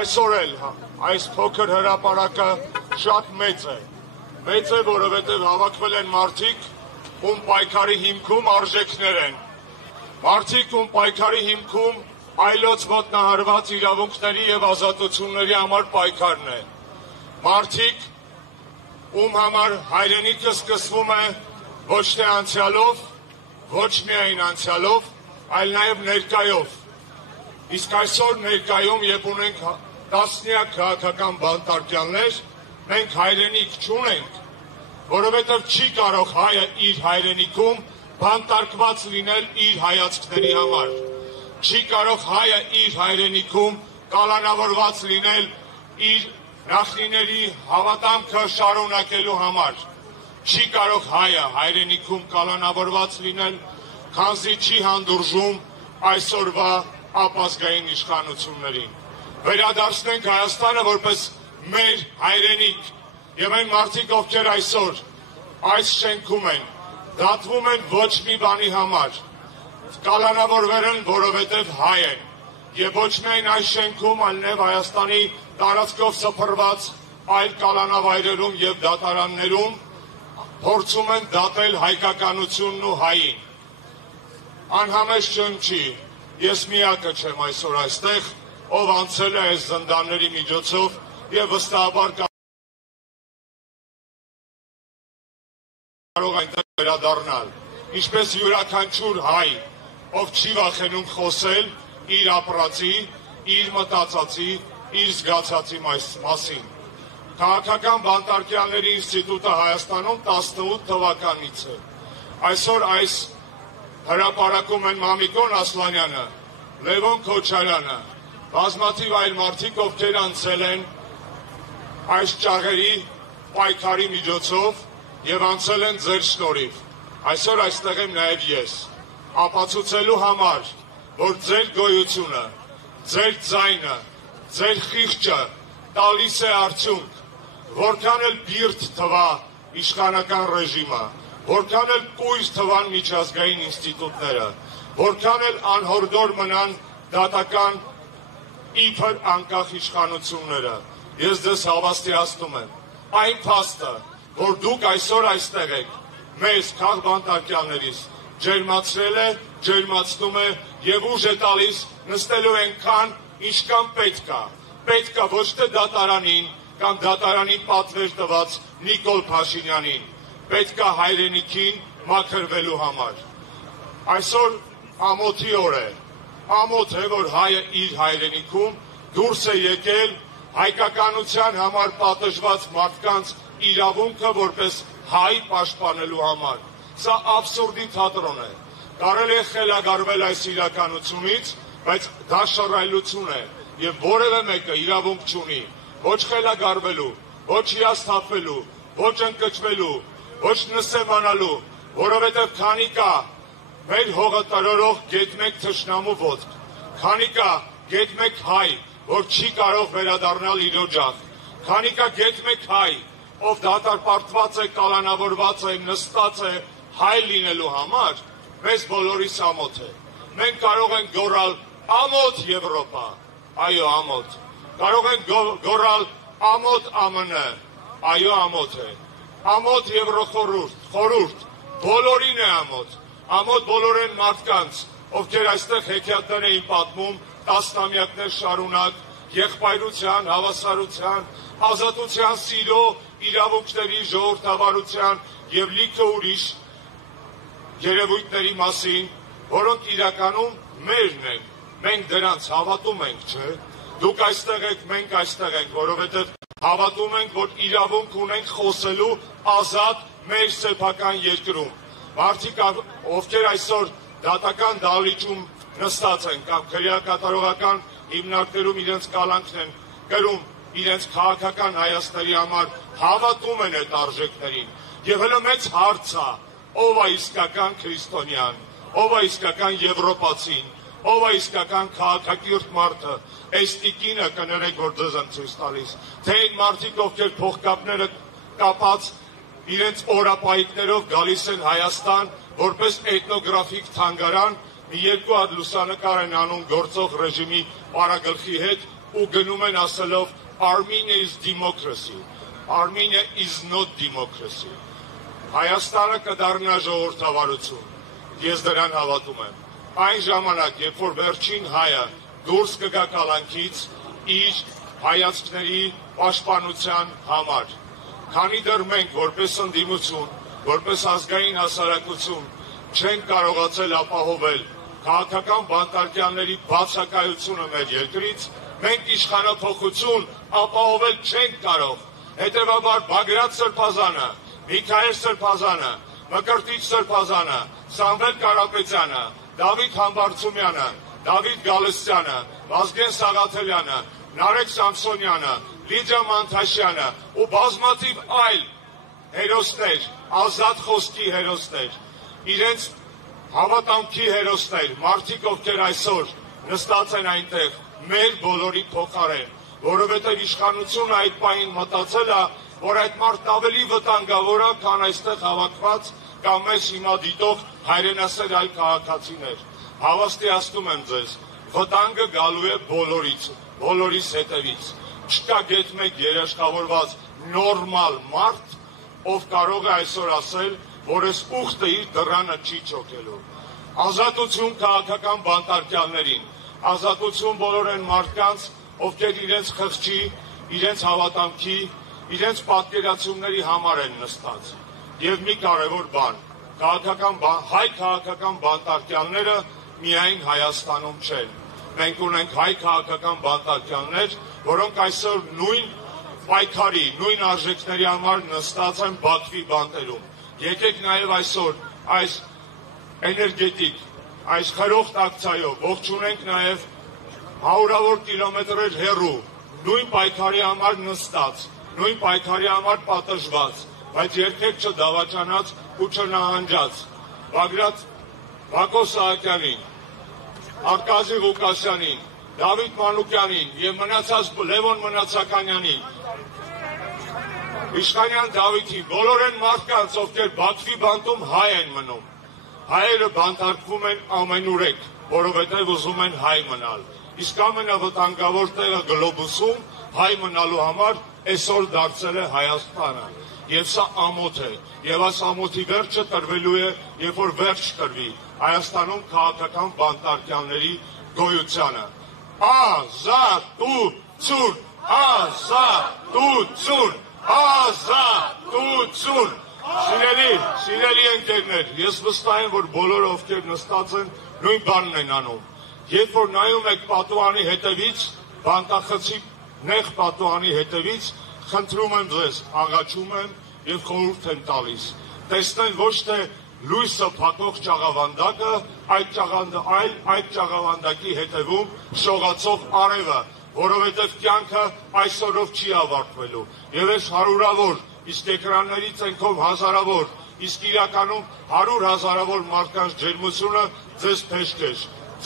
Այսօր էլ այս փոքր հրապարակը շատ մեծ է, որովհետև հավաքվել են մարդիկ, ում պայքարի հիմքում արժեքներ են, մարդիկ, ում պայքարի հիմքում այլոց ոտնահարված իրավունքների և ազատությունների համար պայքարն է, մարդիկ, ում համար հայրենիքը սկսվում է ոչ թե անցյալով, ոչ միայն անցյալով, այլ նաև ներկայով։ Իսկ այսօր ներկայում, երբ ունենք տասնյակ քաղաքական բանտարկյալներ, մենք հայրենիք չունենք, որովհետև չի կարող հայը իր հայրենիքում բանտարկված լինել իր հայացքների համար, չի կարող հայը իր հայրենիքում կալանավորված լինել իր նախնիների հավատամքը շարունակելու համար, չի կարող հայը հայրենիքում կալանավորված լինել, քանզի չի հանդուրժում այսօրվա ապազգային իշխանություններին։ Վերադարձնենք Հայաստանը որպես մեր հայրենիք և այն մարդիկ, ովքեր այսօր այս շենքում են, դատվում են ոչ մի բանի համար, կալանավորվել են, որովհետև հայ են, և ոչ միայն այս շենքում, այլ նաև Հայաստանի տարածքով սփռված այլ կալանավայրերում և դատարաններում փորձում են դատել հայկականությունն ու հային։ Անհամեշտ չի, ես միակը չեմ այսօր այստեղ, ով անցել է այս զնդանների միջոցով և վստահաբար կարող այնտեղ վերադառնալ, ինչպես յուրաքանչյուր հայ, ով չի վախենում խոսել իր ապրածի, իր մտածածի, իր զգացածի մասին։ Քաղաքական բանտարկյալների ինստիտուտը Հայաստանում 18 թվականից է։ Այսօր այս հրապարակում են Մամիկոն Ասլանյանը, Լևոն Քոչարյանը, բազմաթիվ այլ մարդիկ, ովքեր անցել են այս ճաղերի պայքարի միջոցով և անցել են ձեր շնորհիվ։ Այսօր այստեղ եմ նաև ես, ապացուցելու համար, որ ձեր գոյությունը, ձեր ձայնը, ձեր խիղճը տալիս է արդյունք, որքան էլ բիրտ թվա իշխանական ռեժիմը, որքան էլ կույր թվան միջազգային ինստիտուտները, որքան էլ անհորդոր մնան դատական իբր անկախ իշխանությունները, ես ձեզ հավաստիացնում եմ, այն փաստը, որ դուք այսօր այստեղ եք, մեզ քաղբանտարկյալներից ջերմացրել է, ջերմացնում է և ուժ է տալիս նստելու այնքան, ինչքան պետք է ոչ թե դատարանին կամ դատարանին պատվեր տված Նիկոլ Փաշինյանին, պետք է հայրենիքին մաքրվելու համար։ Այսօր ամոթի օր է, ամոթ է, որ հայը իր հայրենիքում դուրս է եկել հայկականության համար պատժված մարդկանց իրավունքը որպես հայ պաշտպանելու համար։ Սա աբսուրդի թատրոն է, կարելի է խելագարվել այս իրականությունից, բայց դա շռայլություն է և որևէ մեկը իրավունք չունի ոչ խելագարվելու, ոչ հիասթափվելու, ոչ ընկճվելու, ոչ նսեմանալու, որովհետև քանի կա մեր հողը տրորող գետ մեկ թշնամու ոտք, քանի կա գետ մեկ հայ, որ չի կարող վերադառնալ իր օջախ, քանի կա գետ մեկ հայ, ով դատապարտված է, կալանավորված է, նստած է հայ լինելու համար, մեզ բոլորիս ամոթ է։ Մենք կարող ենք գոռալ ամոթ Եվրոպա, այո ամոթ, կարող ենք գոռալ ամոթ ԱՄՆ, այո ամոթ է, ամոթ Եվրոխորհուրդ, բոլորին է ամոթ բոլոր են մարդկանց, ովքեր այստեղ հեքիաթներ էին պատմում տասնամյակներ շարունակ, եղբայրության, հավասարության, ազատության սիրո, իրավունքների, ժողովրդավարության և լիքը ուրիշ երևույթների մասին, որոնք իրականում մերն են, մենք դրանց հավատում ենք, չէ՞։ Դուք այստեղ եք, մենք այստեղ ենք, որովհետև հավատում ենք, որ իրավունք ունենք խոսելու ազատ մեր սեփական երկրում։ Մարդիկ, ովքեր այսօր դատական դահլիճում նստած են կամ քրեակատարողական հիմնարկներում իրենց կալանքն են կրում իրենց քաղաքական հայացքների համար, հավատում են այդ արժեքներին։ Եվ հենց մեծ հարց է, ով է իսկական քրիստոնյան, ով է իսկական եվրոպացին, ով է իսկական քաղաքակիրթ մարդը, այս տիկինը կներեք, որ ձեզ եմ ցույց տալիս, թե այն մարդիկ, ովքեր փողկապները կապած իրենց օրապայիկներով գալիս են Հայաստան, որպես էթնոգրաֆիկ թանգարան, մի երկու հատ լուսանկար են անում գործող ռեժիմի պարագլխի հետ, ու գնում են ասելով Armenia is democracy, Armenia is not democracy. Հայաստանը կդառնա ժողովրդավարություն, ես դրան հավատում եմ։ Այն ժամանակ, երբ որ վերջին հայը դուրս կգա կալանքից իր հայացքների պաշտպանության համար, քանի դեռ մենք որպես ընդդիմություն, որպես ազգային հասարակություն չենք կարողացել ապահովել քաղաքական բանտարկյանների բացակայությունը մեր երկրից, մենք իշխանափոխություն ապահովել չենք կարող։ Հետևաբար Բագրատ Սրբազանը, Միքայել Սրբազանը, Մկրտիչ Սրբազանը, Սամվել Կարապետյանը, Դավիթ Համբարձումյանը, Դավիթ Գալստյանը, Վազգեն Սաղաթելյանը, Նարեկ Սամսոնյանը, Լիդիա Մանթաշյանը ու բազմաթիվ այլ հերոսներ, ազատ խոսքի հերոսներ, իրենց հավատամքի հերոսներ, մարդիկ, ովքեր այսօր նստած են այնտեղ մեր բոլորի փոխարեն, որովհետև իշխանությունը այդ պահին մտածել է, որ այդ մարդն ավելի վտանգավոր է, քան այստեղ հավաքված կամ մեզ հիմա դիտող հայրենասեր այլ քաղաքացիներ։ Հավաստիացնում եմ ձեզ, վտանգը գալու է բոլորիս հետևից։ Չկա գեթ մեկ երաշխավորված նորմալ մարդ, ով կարող է այսօր ասել, որ այս ուխտը իր դռանը չի չոքելու։ Ազատություն քաղաքական բանտարկյալներին, ազատություն բոլոր այն մարդկանց, ովքեր իրենց խղճի, իրենց հավատամքի, իրենց պատկերացումների համար են նստած։ Եվ մի կարևոր բան, հայ քաղաքական բանտարկյալները միայն Հայաստանում չեն։ Մենք ունենք հայ քաղաքական բանտարկյալներ, որոնք այսօր նույն պայքարի, նույն արժեքների համար նստած են Բաքվի բանտերում։ Եկեք նաև այսօր այս էներգետիկ, այս խրոխտ ակցիայով ողջունենք նաև հարյուրավոր կիլոմետրեր հեռու, նույն պայքարի համար նստած, նույն պայքարի համար պատժված, բայց երբեք չդավաճանած ու չնահանջած Բակո Սահակյանին, Արկադի Ղուկասյանին, Դավիթ Մանուկյանին և մնացած Լևոն Մնացականյանին, Իշխանյան Դավիթին, բոլոր են մարդկանց, ովքեր Բաքվի բանտում հայ են մնում։ Հայերը բանտարկվում են ամենուրեք, որովհետև ուզում են հայ մնալ։ Իսկ ամենավտանգավոր տեղը գլոբուսում հայ մնալու համար այսօր դարձել է Հայաստանը։ Եվ սա ամոթ է, եւ այս ամոթի վերջը տրվելու է, երբ որ վերջ տրվի Հայաստանում քաղաքական բանտարկյալների գոյությանը։ Ազատություն, ազատություն, ազատություն։ Սիրելի ընկերներ, ես վստահ եմ, որ բոլորը, ովքեր նստած են, նույն բանն են անում։ Երբ որ նայում եք պատուհանի հետևից, բանտախցի նեղ պատուհանի հետևից, խնդրում եմ ձեզ, աղաչում եմ և խորհուրդ եմ տալիս, տեսնեն ոչ թե լույսը փակող ճաղավանդակը, այդ ճաղավանդակի հետևում շողացող արևը, որովհետև կյանքը այսօրով չի ավարտվելու, և այս հարյուրավոր, իսկ էկրանների ցենքով հազարավոր, իսկ իրականում 100,000-ավոր մարդկանց ջերմությունը ձեզ փեշք է,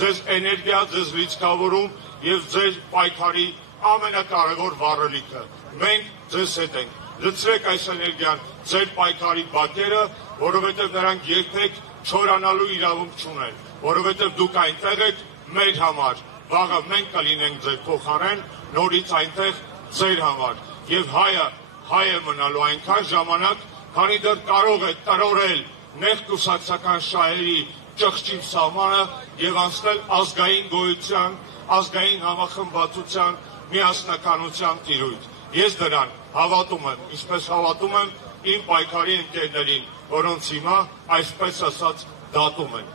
ձեզ էներգիա, ձեզ լիցքավորում և ձեր պայքարի ամենակարևոր վառելիքը։ Մենք ձեզ հետ ենք։ Լցրեք այս էներգիան ձեր պայքարի բակերը, որովհետև նրանք երբեք չորանալու իրավունք չունեն, որովհետև դուք այնտեղ եք մեր համար, վաղը մենք կլինենք ձեր փոխարեն, նորից այնտեղ ձեր համար։ Եվ հայ է մնալու այնքան ժամանակ, քանի դեռ կարող է տրորել նեղ կուսակցական շահերի ճղճին սահմանը և անցնել ազգային գոյության, ազգային համախմբվածության, միասնականության տիրույթ։ Ես դրան հավատում եմ, ինչպես հավատում եմ իմ պայքարի ընկերներին, որոնց հիմա այսպես ասած դատում են։